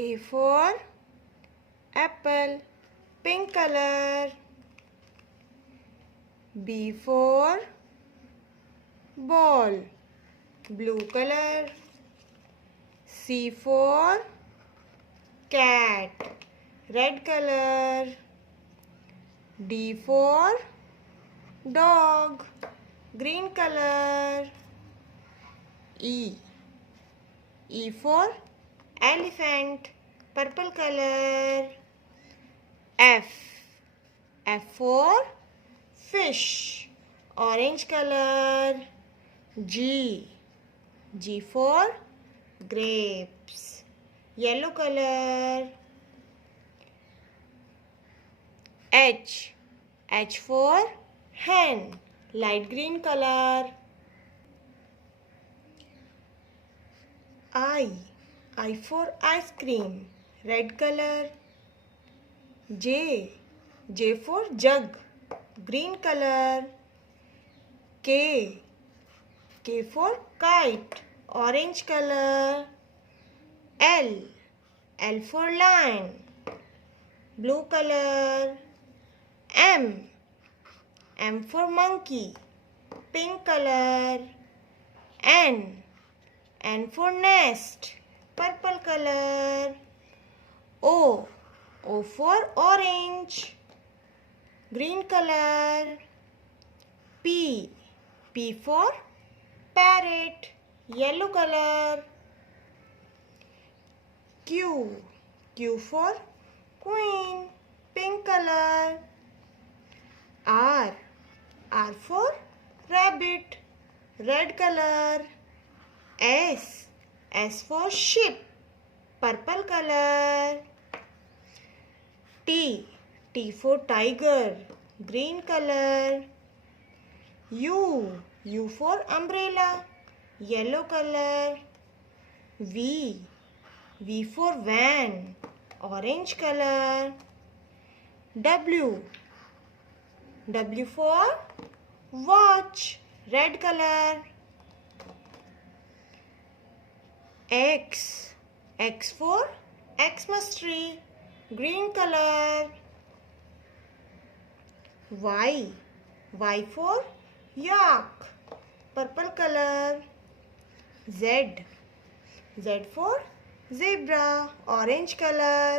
A for apple, pink color. B for ball, blue color. C for cat, red color. D for dog, green color. E for elephant, purple color. F for fish, orange color. G for grapes, yellow color. H for hen, light green color. I for ice cream, red color. J for jug, green color. K for kite, orange color. L for lion, blue color. M for monkey, pink color. N for nest, purple color. O for orange, green color. P for parrot, yellow color. Q for queen, pink color. R for rabbit, red color. S for sheep, purple color. T for tiger, green color. U for umbrella, yellow color. V for van, orange color. W for watch, red color. X for Xmas tree, green color. Y for yak, purple color. Z for zebra, orange color.